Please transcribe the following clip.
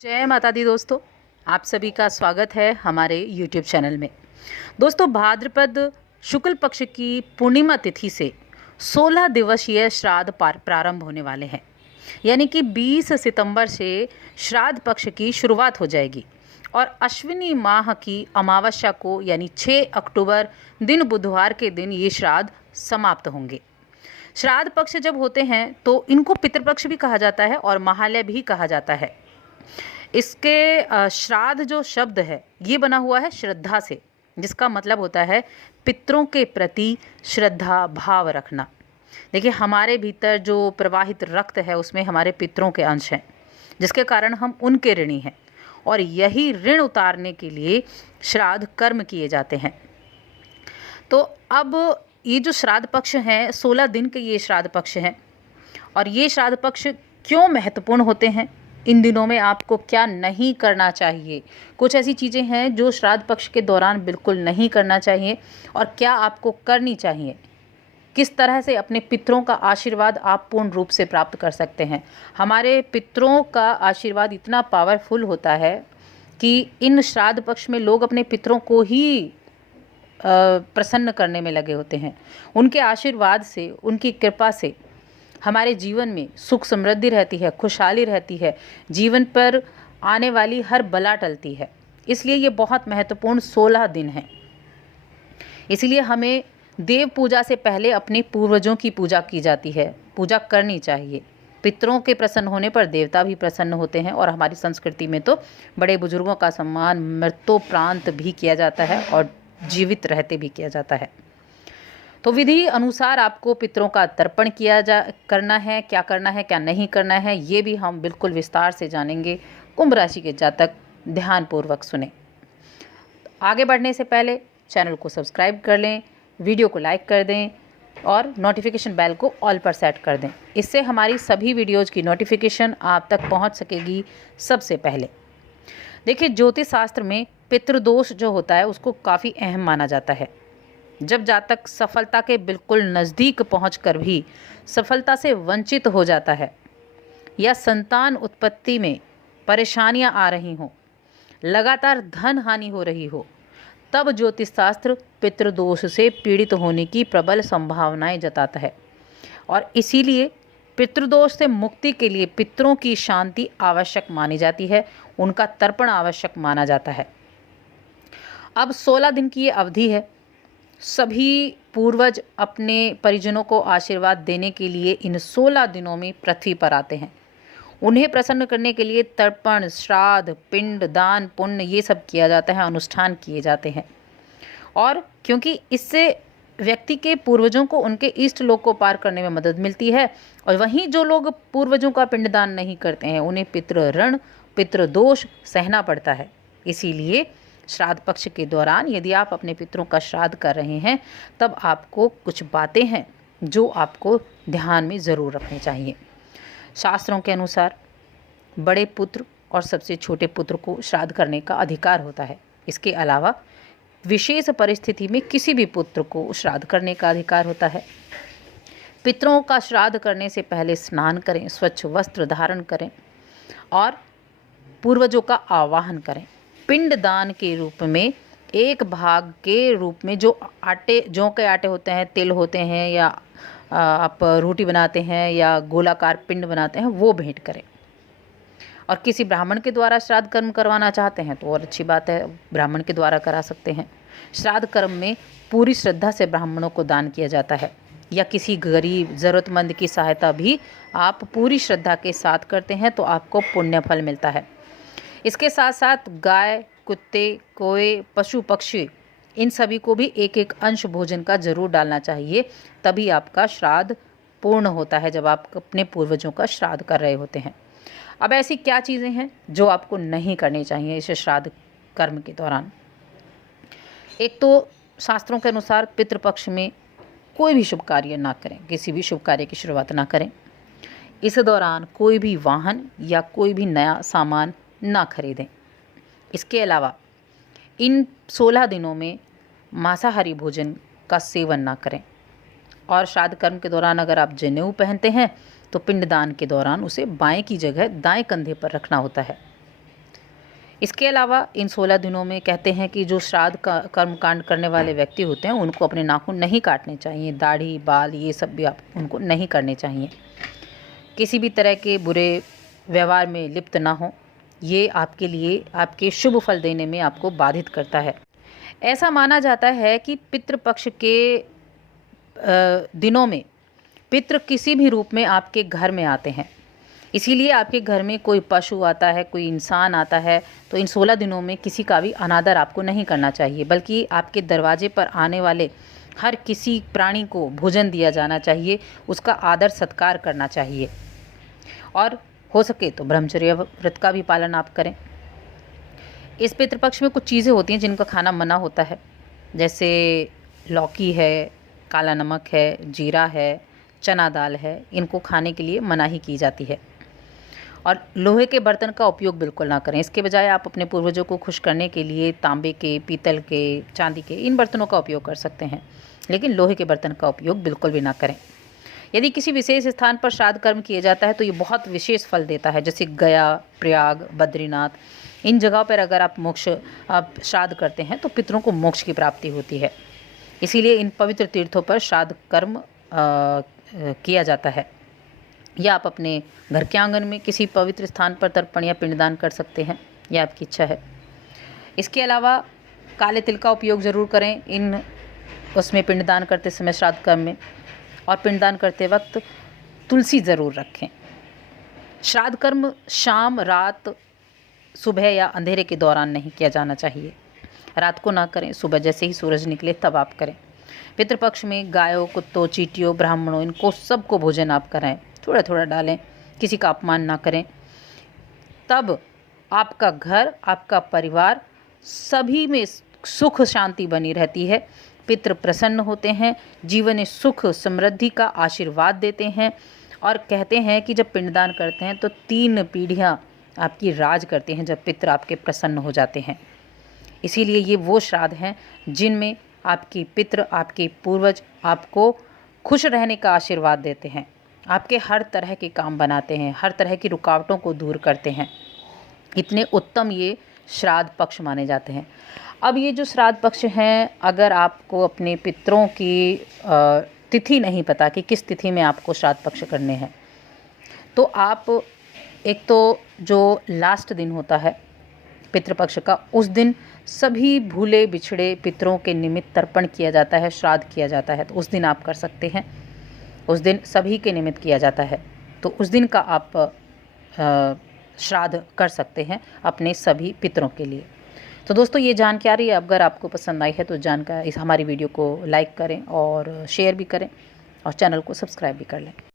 जय माता दी दोस्तों। आप सभी का स्वागत है हमारे YouTube चैनल में। दोस्तों, भाद्रपद शुक्ल पक्ष की पूर्णिमा तिथि से 16 दिवसीय श्राद्ध प्रारंभ होने वाले हैं। यानी कि 20 सितंबर से श्राद्ध पक्ष की शुरुआत हो जाएगी और अश्विनी माह की अमावस्या को यानी 6 अक्टूबर दिन बुधवार के दिन ये श्राद्ध समाप्त होंगे। श्राद्ध पक्ष जब होते हैं तो इनको पितृपक्ष भी कहा जाता है और महालय भी कहा जाता है। इसके श्राद्ध जो शब्द है ये बना हुआ है श्रद्धा से, जिसका मतलब होता है पितरों के प्रति श्रद्धा भाव रखना। देखिए, हमारे भीतर जो प्रवाहित रक्त है उसमें हमारे पितरों के अंश हैं, जिसके कारण हम उनके ऋणी हैं और यही ऋण उतारने के लिए श्राद्ध कर्म किए जाते हैं। तो अब ये जो श्राद्ध पक्ष हैं 16 दिन के ये श्राद्ध पक्ष हैं और ये श्राद्ध पक्ष क्यों महत्वपूर्ण होते हैं, इन दिनों में आपको क्या नहीं करना चाहिए, कुछ ऐसी चीज़ें हैं जो श्राद्ध पक्ष के दौरान बिल्कुल नहीं करना चाहिए और क्या आपको करनी चाहिए, किस तरह से अपने पितरों का आशीर्वाद आप पूर्ण रूप से प्राप्त कर सकते हैं। हमारे पितरों का आशीर्वाद इतना पावरफुल होता है कि इन श्राद्ध पक्ष में लोग अपने पितरों को ही प्रसन्न करने में लगे होते हैं। उनके आशीर्वाद से, उनकी कृपा से हमारे जीवन में सुख समृद्धि रहती है, खुशहाली रहती है, जीवन पर आने वाली हर बला टलती है। इसलिए ये बहुत महत्वपूर्ण 16 दिन हैं। इसलिए हमें देव पूजा से पहले अपने पूर्वजों की पूजा की जाती है, पूजा करनी चाहिए। पितरों के प्रसन्न होने पर देवता भी प्रसन्न होते हैं और हमारी संस्कृति में तो बड़े बुजुर्गों का सम्मान मृत्योपरांत भी किया जाता है और जीवित रहते भी किया जाता है। तो विधि अनुसार आपको पितरों का तर्पण करना है, क्या करना है क्या नहीं करना है, ये भी हम बिल्कुल विस्तार से जानेंगे। कुंभ राशि के जातक ध्यानपूर्वक सुने। आगे बढ़ने से पहले चैनल को सब्सक्राइब कर लें, वीडियो को लाइक कर दें और नोटिफिकेशन बेल को ऑल पर सेट कर दें। इससे हमारी सभी वीडियोज़ की नोटिफिकेशन आप तक पहुँच सकेगी सबसे पहले। देखिए, ज्योतिष शास्त्र में पितृदोष जो होता है उसको काफ़ी अहम माना जाता है। जब जातक सफलता के बिल्कुल नज़दीक पहुंचकर भी सफलता से वंचित हो जाता है या संतान उत्पत्ति में परेशानियां आ रही हों, लगातार धन हानि हो रही हो, तब ज्योतिष शास्त्र पितृदोष से पीड़ित होने की प्रबल संभावनाएं जताता है और इसीलिए पितृदोष से मुक्ति के लिए पितरों की शांति आवश्यक मानी जाती है, उनका तर्पण आवश्यक माना जाता है। अब 16 दिन की ये अवधि है। सभी पूर्वज अपने परिजनों को आशीर्वाद देने के लिए इन 16 दिनों में पृथ्वी पर आते हैं। उन्हें प्रसन्न करने के लिए तर्पण, श्राद्ध, पिंड, दान, पुण्य ये सब किया जाता है, अनुष्ठान किए जाते हैं। और क्योंकि इससे व्यक्ति के पूर्वजों को उनके इष्ट लोक को पार करने में मदद मिलती है और वहीं जो लोग पूर्वजों का पिंडदान नहीं करते हैं उन्हें पितृ ऋण, पितृदोष सहना पड़ता है। इसीलिए श्राद्ध पक्ष के दौरान यदि आप अपने पितरों का श्राद्ध कर रहे हैं तब आपको कुछ बातें हैं जो आपको ध्यान में ज़रूर रखनी चाहिए। शास्त्रों के अनुसार बड़े पुत्र और सबसे छोटे पुत्र को श्राद्ध करने का अधिकार होता है। इसके अलावा विशेष परिस्थिति में किसी भी पुत्र को श्राद्ध करने का अधिकार होता है। पितरों का श्राद्ध करने से पहले स्नान करें, स्वच्छ वस्त्र धारण करें और पूर्वजों का आवाहन करें। पिंड दान के रूप में एक भाग के रूप में जो जौ के आटे होते हैं, तिल होते हैं या आप रोटी बनाते हैं या गोलाकार पिंड बनाते हैं वो भेंट करें। और किसी ब्राह्मण के द्वारा श्राद्ध कर्म करवाना चाहते हैं तो और अच्छी बात है, ब्राह्मण के द्वारा करा सकते हैं। श्राद्ध कर्म में पूरी श्रद्धा से ब्राह्मणों को दान किया जाता है या किसी गरीब ज़रूरतमंद की सहायता भी आप पूरी श्रद्धा के साथ करते हैं तो आपको पुण्य फल मिलता है। इसके साथ साथ गाय, कुत्ते, कोए, पशु पक्षी इन सभी को भी एक एक अंश भोजन का जरूर डालना चाहिए, तभी आपका श्राद्ध पूर्ण होता है जब आप अपने पूर्वजों का श्राद्ध कर रहे होते हैं। अब ऐसी क्या चीज़ें हैं जो आपको नहीं करनी चाहिए इस श्राद्ध कर्म के दौरान। एक तो शास्त्रों के अनुसार पितृपक्ष में कोई भी शुभ कार्य ना करें, किसी भी शुभ कार्य की शुरुआत ना करें। इस दौरान कोई भी वाहन या कोई भी नया सामान ना खरीदें। इसके अलावा इन 16 दिनों में मांसाहारी भोजन का सेवन ना करें और श्राद्ध कर्म के दौरान अगर आप जनेऊ पहनते हैं तो पिंडदान के दौरान उसे बाएं की जगह दाएं कंधे पर रखना होता है। इसके अलावा इन 16 दिनों में कहते हैं कि जो श्राद्ध का कर्मकांड करने वाले व्यक्ति होते हैं उनको अपने नाखून नहीं काटने चाहिए, दाढ़ी बाल ये सब भी आप उनको नहीं करने चाहिए। किसी भी तरह के बुरे व्यवहार में लिप्त ना हो, ये आपके लिए आपके शुभ फल देने में आपको बाधित करता है। ऐसा माना जाता है कि पितृपक्ष के दिनों में पितृ किसी भी रूप में आपके घर में आते हैं, इसीलिए आपके घर में कोई पशु आता है, कोई इंसान आता है, तो इन 16 दिनों में किसी का भी अनादर आपको नहीं करना चाहिए, बल्कि आपके दरवाजे पर आने वाले हर किसी प्राणी को भोजन दिया जाना चाहिए, उसका आदर सत्कार करना चाहिए और हो सके तो ब्रह्मचर्य व्रत का भी पालन आप करें। इस पितृपक्ष में कुछ चीज़ें होती हैं जिनका खाना मना होता है, जैसे लौकी है, काला नमक है, जीरा है, चना दाल है, इनको खाने के लिए मनाही की जाती है। और लोहे के बर्तन का उपयोग बिल्कुल ना करें, इसके बजाय आप अपने पूर्वजों को खुश करने के लिए तांबे के, पीतल के, चांदी के इन बर्तनों का उपयोग कर सकते हैं, लेकिन लोहे के बर्तन का उपयोग बिल्कुल भी ना करें। यदि किसी विशेष स्थान पर श्राद्ध कर्म किया जाता है तो ये बहुत विशेष फल देता है, जैसे गया, प्रयाग, बद्रीनाथ, इन जगहों पर अगर आप श्राद्ध करते हैं तो पितरों को मोक्ष की प्राप्ति होती है। इसीलिए इन पवित्र तीर्थों पर श्राद्ध कर्म किया जाता है। या आप अपने घर के आंगन में किसी पवित्र स्थान पर तर्पण या पिंडदान कर सकते हैं, यह आपकी इच्छा है। इसके अलावा काले तिल का उपयोग ज़रूर करें उसमें पिंडदान करते समय श्राद्ध कर्म में, और पिंडदान करते वक्त तुलसी ज़रूर रखें। श्राद्ध कर्म शाम, रात, सुबह या अंधेरे के दौरान नहीं किया जाना चाहिए। रात को ना करें, सुबह जैसे ही सूरज निकले तब आप करें। पितृपक्ष में गायों, कुत्तों, चींटियों, ब्राह्मणों, इनको सबको भोजन आप कराएं, थोड़ा थोड़ा डालें, किसी का अपमान ना करें। तब आपका घर, आपका परिवार सभी में सुख शांति बनी रहती है। पितृ प्रसन्न होते हैं, जीवन में सुख समृद्धि का आशीर्वाद देते हैं और कहते हैं कि जब पिंडदान करते हैं तो 3 पीढ़ियाँ आपकी राज करती हैं जब पितृ आपके प्रसन्न हो जाते हैं। इसीलिए ये वो श्राद्ध हैं जिनमें आपकी पितृ, आपके पूर्वज आपको खुश रहने का आशीर्वाद देते हैं, आपके हर तरह के काम बनाते हैं, हर तरह की रुकावटों को दूर करते हैं। इतने उत्तम ये श्राद्ध पक्ष माने जाते हैं। अब ये जो श्राद्ध पक्ष हैं, अगर आपको अपने पितरों की तिथि नहीं पता कि किस तिथि में आपको श्राद्ध पक्ष करने हैं, तो आप एक तो जो लास्ट दिन होता है पितृपक्ष का, उस दिन सभी भूले बिछड़े पितरों के निमित्त तर्पण किया जाता है, श्राद्ध किया जाता है, तो उस दिन आप कर सकते हैं। उस दिन सभी के निमित्त किया जाता है, तो उस दिन का आप श्राद्ध कर सकते हैं अपने सभी पितरों के लिए। तो दोस्तों, ये जानकारी अगर आपको पसंद आई है तो हमारी वीडियो को लाइक करें और शेयर भी करें और चैनल को सब्सक्राइब भी कर लें।